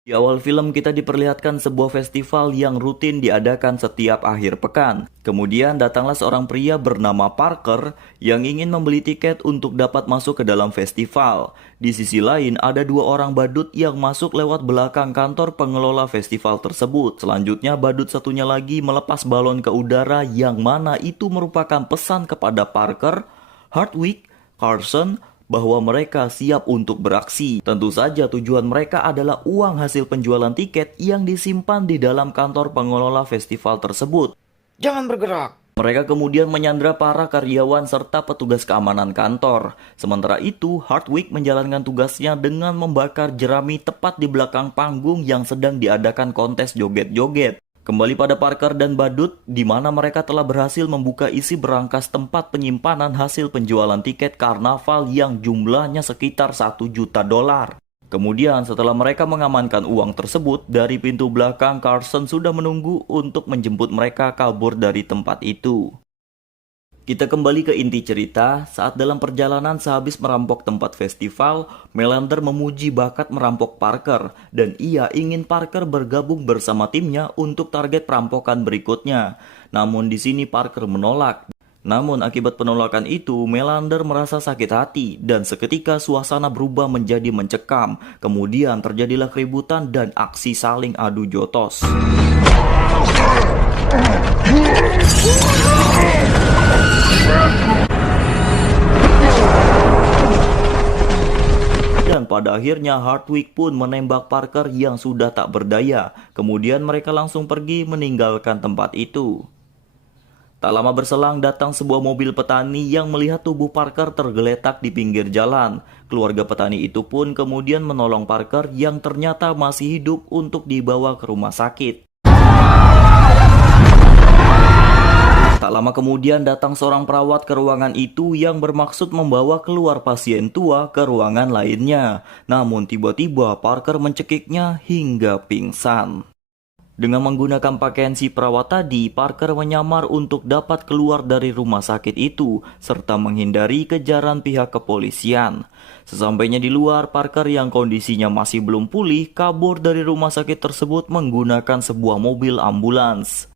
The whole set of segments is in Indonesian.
Di awal film kita diperlihatkan sebuah festival yang rutin diadakan setiap akhir pekan. Kemudian datanglah seorang pria bernama Parker yang ingin membeli tiket untuk dapat masuk ke dalam festival. Di sisi lain ada dua orang badut yang masuk lewat belakang kantor pengelola festival tersebut. Selanjutnya badut satunya lagi melepas balon ke udara yang mana itu merupakan pesan kepada Parker, Hardwick, Carson, bahwa mereka siap untuk beraksi. Tentu saja tujuan mereka adalah uang hasil penjualan tiket yang disimpan di dalam kantor pengelola festival tersebut. Jangan bergerak. Mereka kemudian menyandra para karyawan serta petugas keamanan kantor. Sementara itu, Hardwick menjalankan tugasnya dengan membakar jerami tepat di belakang panggung yang sedang diadakan kontes joget-joget. Kembali pada Parker dan Badut, di mana mereka telah berhasil membuka isi berangkas tempat penyimpanan hasil penjualan tiket karnaval yang jumlahnya sekitar 1 juta dolar. Kemudian setelah mereka mengamankan uang tersebut, dari pintu belakang Carson sudah menunggu untuk menjemput mereka kabur dari tempat itu. Kita kembali ke inti cerita, saat dalam perjalanan sehabis merampok tempat festival, Melander memuji bakat merampok Parker, dan ia ingin Parker bergabung bersama timnya untuk target perampokan berikutnya. Namun di sini Parker menolak. Namun akibat penolakan itu, Melander merasa sakit hati, dan seketika suasana berubah menjadi mencekam. Kemudian terjadilah keributan dan aksi saling adu jotos. Dan pada akhirnya Hardwick pun menembak Parker yang sudah tak berdaya. Kemudian mereka langsung pergi meninggalkan tempat itu. Tak lama berselang datang sebuah mobil petani yang melihat tubuh Parker tergeletak di pinggir jalan. Keluarga petani itu pun kemudian menolong Parker yang ternyata masih hidup untuk dibawa ke rumah sakit. Tak lama kemudian datang seorang perawat ke ruangan itu yang bermaksud membawa keluar pasien tua ke ruangan lainnya. Namun tiba-tiba Parker mencekiknya hingga pingsan. Dengan menggunakan pakaian si perawat tadi, Parker menyamar untuk dapat keluar dari rumah sakit itu, serta menghindari kejaran pihak kepolisian. Sesampainya di luar, Parker yang kondisinya masih belum pulih, kabur dari rumah sakit tersebut menggunakan sebuah mobil ambulans.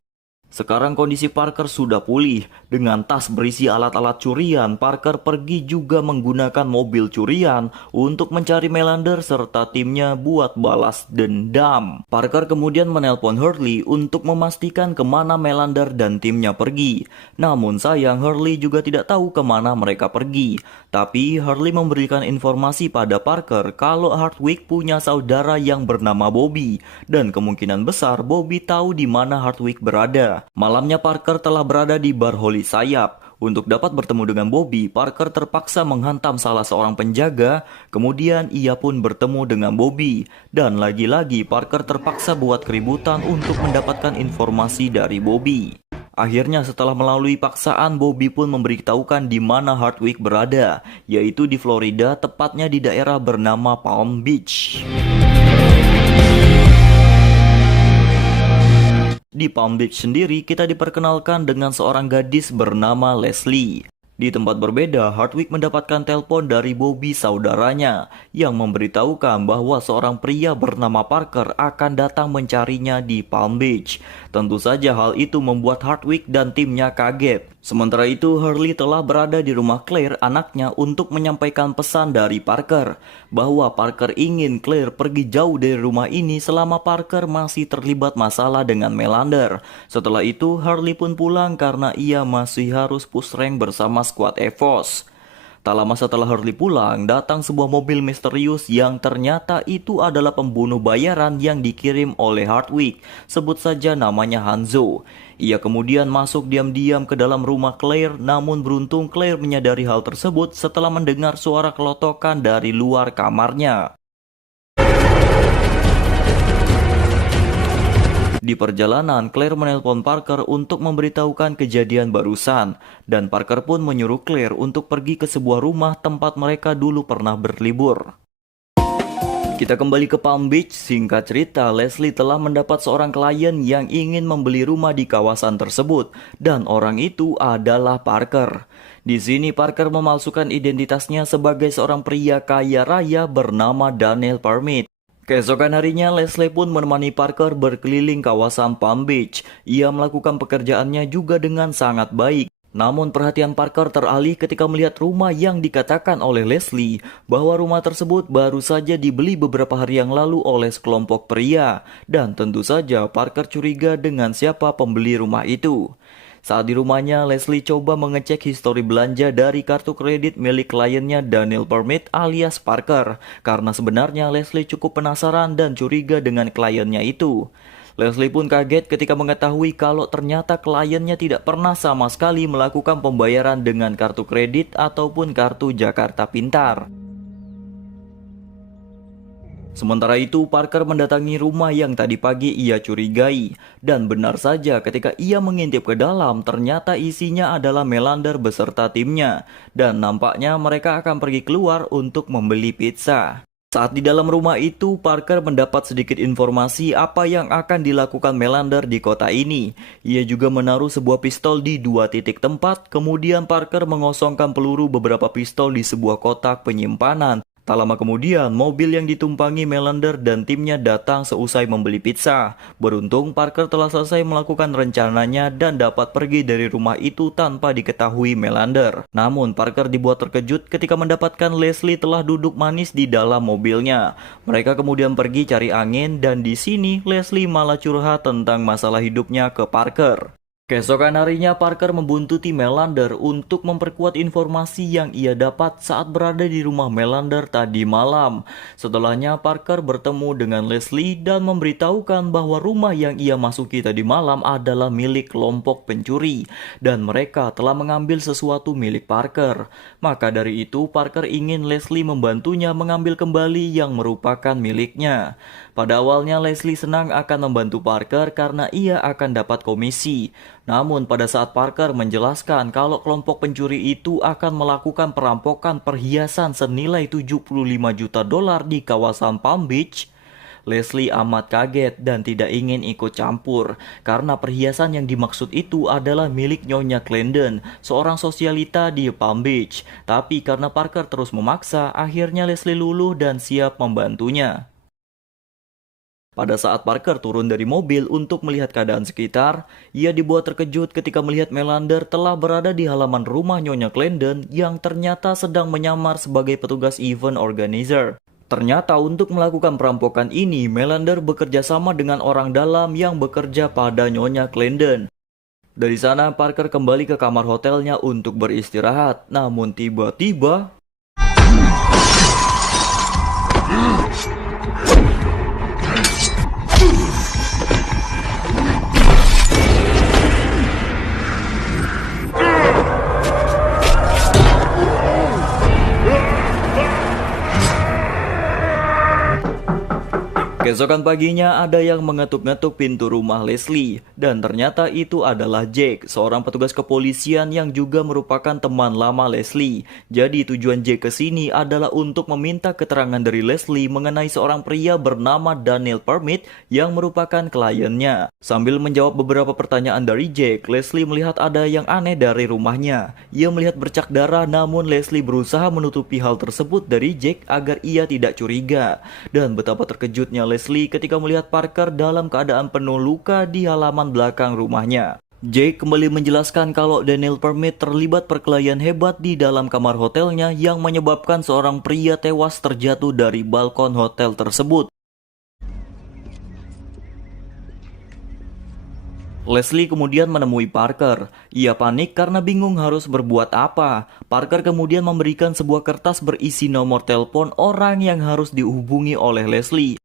Sekarang kondisi Parker sudah pulih. Dengan tas berisi alat-alat curian, Parker pergi juga menggunakan mobil curian untuk mencari Melander serta timnya buat balas dendam. Parker kemudian menelpon Hurley untuk memastikan kemana Melander dan timnya pergi. Namun sayang Hurley juga tidak tahu kemana mereka pergi. Tapi Hurley memberikan informasi pada Parker kalau Hardwick punya saudara yang bernama Bobby. Dan kemungkinan besar Bobby tahu di mana Hardwick berada. Malamnya Parker telah berada di bar Holy Sayap. Untuk dapat bertemu dengan Bobby, Parker terpaksa menghantam salah seorang penjaga. Kemudian ia pun bertemu dengan Bobby. Dan lagi-lagi Parker terpaksa buat keributan untuk mendapatkan informasi dari Bobby. Akhirnya setelah melalui paksaan, Bobby pun memberitahukan di mana Hardwick berada, yaitu di Florida, tepatnya di daerah bernama Palm Beach. Di Palm Beach sendiri, kita diperkenalkan dengan seorang gadis bernama Leslie. Di tempat berbeda, Hardwick mendapatkan telepon dari Bobby saudaranya yang memberitahukan bahwa seorang pria bernama Parker akan datang mencarinya di Palm Beach. Tentu saja hal itu membuat Hardwick dan timnya kaget. Sementara itu, Hurley telah berada di rumah Claire, anaknya, untuk menyampaikan pesan dari Parker bahwa Parker ingin Claire pergi jauh dari rumah ini selama Parker masih terlibat masalah dengan Melander. Setelah itu, Hurley pun pulang karena ia masih harus push rank bersama skuad EVOS. Tak lama setelah Hurley pulang, datang sebuah mobil misterius yang ternyata itu adalah pembunuh bayaran yang dikirim oleh Hardwick. Sebut saja namanya Hanzo. Ia kemudian masuk diam-diam ke dalam rumah Claire, namun beruntung Claire menyadari hal tersebut setelah mendengar suara kelotokan dari luar kamarnya. Di perjalanan, Claire menelpon Parker untuk memberitahukan kejadian barusan, dan Parker pun menyuruh Claire untuk pergi ke sebuah rumah tempat mereka dulu pernah berlibur. Kita kembali ke Palm Beach. Singkat cerita, Leslie telah mendapat seorang klien yang ingin membeli rumah di kawasan tersebut, dan orang itu adalah Parker. Di sini Parker memalsukan identitasnya sebagai seorang pria kaya raya bernama Daniel Permit. Keesokan harinya, Leslie pun menemani Parker berkeliling kawasan Palm Beach. Ia melakukan pekerjaannya juga dengan sangat baik. Namun perhatian Parker teralih ketika melihat rumah yang dikatakan oleh Leslie bahwa rumah tersebut baru saja dibeli beberapa hari yang lalu oleh sekelompok pria. Dan tentu saja Parker curiga dengan siapa pembeli rumah itu. Saat di rumahnya, Leslie coba mengecek histori belanja dari kartu kredit milik kliennya Daniel Permit alias Parker. Karena sebenarnya Leslie cukup penasaran dan curiga dengan kliennya itu. Leslie pun kaget ketika mengetahui kalau ternyata kliennya tidak pernah sama sekali melakukan pembayaran dengan kartu kredit ataupun kartu Jakarta Pintar. Sementara itu, Parker mendatangi rumah yang tadi pagi ia curigai. Dan benar saja ketika ia mengintip ke dalam, ternyata isinya adalah Melander beserta timnya. Dan nampaknya mereka akan pergi keluar untuk membeli pizza. Saat di dalam rumah itu, Parker mendapat sedikit informasi apa yang akan dilakukan Melander di kota ini. Ia juga menaruh sebuah pistol di 2 titik tempat, kemudian Parker mengosongkan peluru beberapa pistol di sebuah kotak penyimpanan. Tak lama kemudian, mobil yang ditumpangi Melander dan timnya datang seusai membeli pizza. Beruntung, Parker telah selesai melakukan rencananya dan dapat pergi dari rumah itu tanpa diketahui Melander. Namun, Parker dibuat terkejut ketika mendapatkan Leslie telah duduk manis di dalam mobilnya. Mereka kemudian pergi cari angin dan di sini Leslie malah curhat tentang masalah hidupnya ke Parker. Keesokan harinya, Parker membuntuti Melander untuk memperkuat informasi yang ia dapat saat berada di rumah Melander tadi malam. Setelahnya, Parker bertemu dengan Leslie dan memberitahukan bahwa rumah yang ia masuki tadi malam adalah milik kelompok pencuri dan mereka telah mengambil sesuatu milik Parker. Maka dari itu, Parker ingin Leslie membantunya mengambil kembali yang merupakan miliknya. Pada awalnya, Leslie senang akan membantu Parker karena ia akan dapat komisi. Namun pada saat Parker menjelaskan kalau kelompok pencuri itu akan melakukan perampokan perhiasan senilai 75 juta dolar di kawasan Palm Beach, Leslie amat kaget dan tidak ingin ikut campur karena perhiasan yang dimaksud itu adalah milik Nyonya Clendon, seorang sosialita di Palm Beach. Tapi karena Parker terus memaksa, akhirnya Leslie luluh dan siap membantunya. Pada saat Parker turun dari mobil untuk melihat keadaan sekitar, ia dibuat terkejut ketika melihat Melander telah berada di halaman rumah Nyonya Clendon yang ternyata sedang menyamar sebagai petugas event organizer. Ternyata untuk melakukan perampokan ini, Melander bekerja sama dengan orang dalam yang bekerja pada Nyonya Clendon. Dari sana, Parker kembali ke kamar hotelnya untuk beristirahat. Namun tiba-tiba keesokan paginya ada yang mengetuk-ngetuk pintu rumah Leslie dan ternyata itu adalah Jake, seorang petugas kepolisian yang juga merupakan teman lama Leslie. Jadi tujuan Jake ke sini adalah untuk meminta keterangan dari Leslie mengenai seorang pria bernama Daniel Permit yang merupakan kliennya. Sambil menjawab beberapa pertanyaan dari Jake, Leslie melihat ada yang aneh dari rumahnya. Ia melihat bercak darah, namun Leslie berusaha menutupi hal tersebut dari Jake agar ia tidak curiga. Dan betapa terkejutnya Leslie ketika melihat Parker dalam keadaan penuh luka di halaman belakang rumahnya. Jake kembali menjelaskan kalau Daniel Permit terlibat perkelahian hebat di dalam kamar hotelnya yang menyebabkan seorang pria tewas terjatuh dari balkon hotel tersebut. Leslie kemudian menemui Parker. Ia panik karena bingung harus berbuat apa. Parker kemudian memberikan sebuah kertas berisi nomor telepon orang yang harus dihubungi oleh Leslie.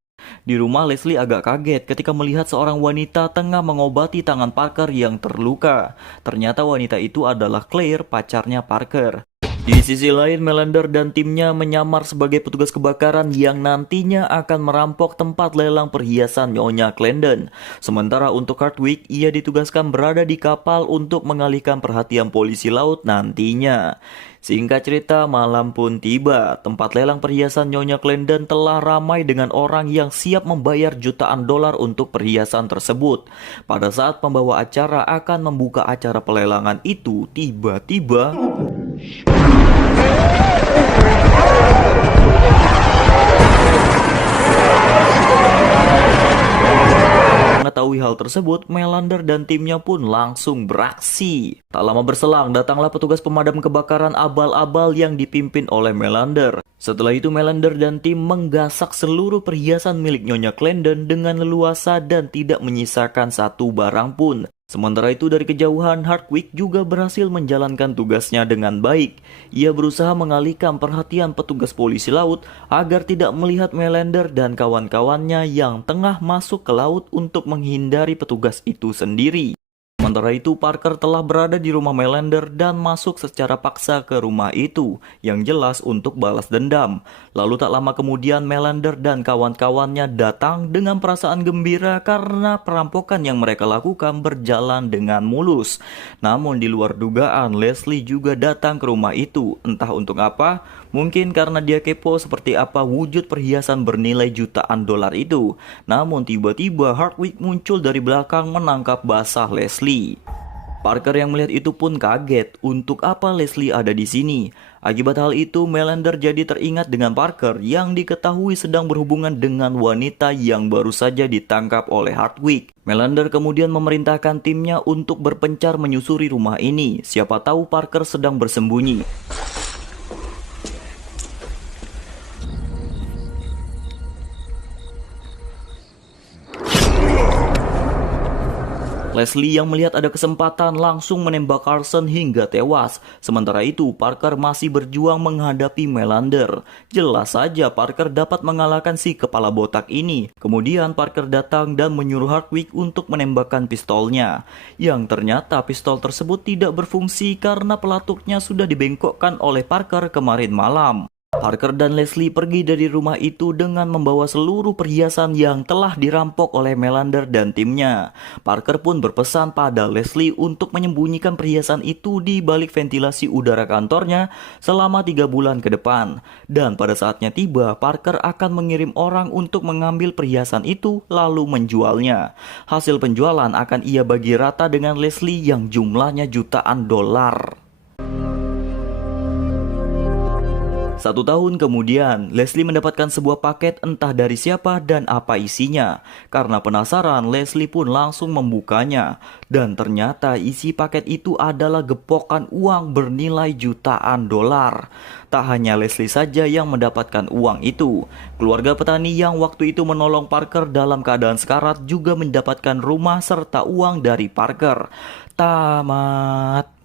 Di rumah, Leslie agak kaget ketika melihat seorang wanita tengah mengobati tangan Parker yang terluka. Ternyata wanita itu adalah Claire, pacarnya Parker. Di sisi lain, Melander dan timnya menyamar sebagai petugas kebakaran yang nantinya akan merampok tempat lelang perhiasan Nyonya Clendon. Sementara untuk Hardwick, ia ditugaskan berada di kapal untuk mengalihkan perhatian polisi laut nantinya. Singkat cerita, malam pun tiba. Tempat lelang perhiasan Nyonya Clendon telah ramai dengan orang yang siap membayar jutaan dolar untuk perhiasan tersebut. Pada saat pembawa acara akan membuka acara pelelangan itu, tiba-tiba mengetahui hal tersebut, Melander dan timnya pun langsung beraksi. Tak lama berselang, datanglah petugas pemadam kebakaran abal-abal yang dipimpin oleh Melander. Setelah itu Melander dan tim menggasak seluruh perhiasan milik Nyonya Clarendon dengan leluasa dan tidak menyisakan satu barang pun. Sementara itu dari kejauhan, Hardwick juga berhasil menjalankan tugasnya dengan baik. Ia berusaha mengalihkan perhatian petugas polisi laut agar tidak melihat Melander dan kawan-kawannya yang tengah masuk ke laut untuk menghindari petugas itu sendiri. Sementara itu, Parker telah berada di rumah Melander dan masuk secara paksa ke rumah itu, yang jelas untuk balas dendam. Lalu tak lama kemudian Melander dan kawan-kawannya datang dengan perasaan gembira karena perampokan yang mereka lakukan berjalan dengan mulus. Namun di luar dugaan, Leslie juga datang ke rumah itu, entah untuk apa. Mungkin karena dia kepo seperti apa wujud perhiasan bernilai jutaan dolar itu. Namun tiba-tiba Hardwick muncul dari belakang menangkap basah Leslie. Parker yang melihat itu pun kaget, untuk apa Leslie ada di sini. Akibat hal itu, Melander jadi teringat dengan Parker yang diketahui sedang berhubungan dengan wanita yang baru saja ditangkap oleh Hardwick. Melander kemudian memerintahkan timnya untuk berpencar menyusuri rumah ini. Siapa tahu Parker sedang bersembunyi. Leslie yang melihat ada kesempatan langsung menembak Carson hingga tewas. Sementara itu, Parker masih berjuang menghadapi Melander. Jelas saja Parker dapat mengalahkan si kepala botak ini. Kemudian Parker datang dan menyuruh Hardwick untuk menembakkan pistolnya. Yang ternyata pistol tersebut tidak berfungsi karena pelatuknya sudah dibengkokkan oleh Parker kemarin malam. Parker dan Leslie pergi dari rumah itu dengan membawa seluruh perhiasan yang telah dirampok oleh Melander dan timnya. Parker pun berpesan pada Leslie untuk menyembunyikan perhiasan itu di balik ventilasi udara kantornya selama 3 bulan ke depan. Dan pada saatnya tiba, Parker akan mengirim orang untuk mengambil perhiasan itu lalu menjualnya. Hasil penjualan akan ia bagi rata dengan Leslie yang jumlahnya jutaan dolar. 1 tahun kemudian, Leslie mendapatkan sebuah paket entah dari siapa dan apa isinya. Karena penasaran, Leslie pun langsung membukanya. Dan ternyata isi paket itu adalah gepokan uang bernilai jutaan dolar. Tak hanya Leslie saja yang mendapatkan uang itu. Keluarga petani yang waktu itu menolong Parker dalam keadaan sekarat juga mendapatkan rumah serta uang dari Parker. Tamat.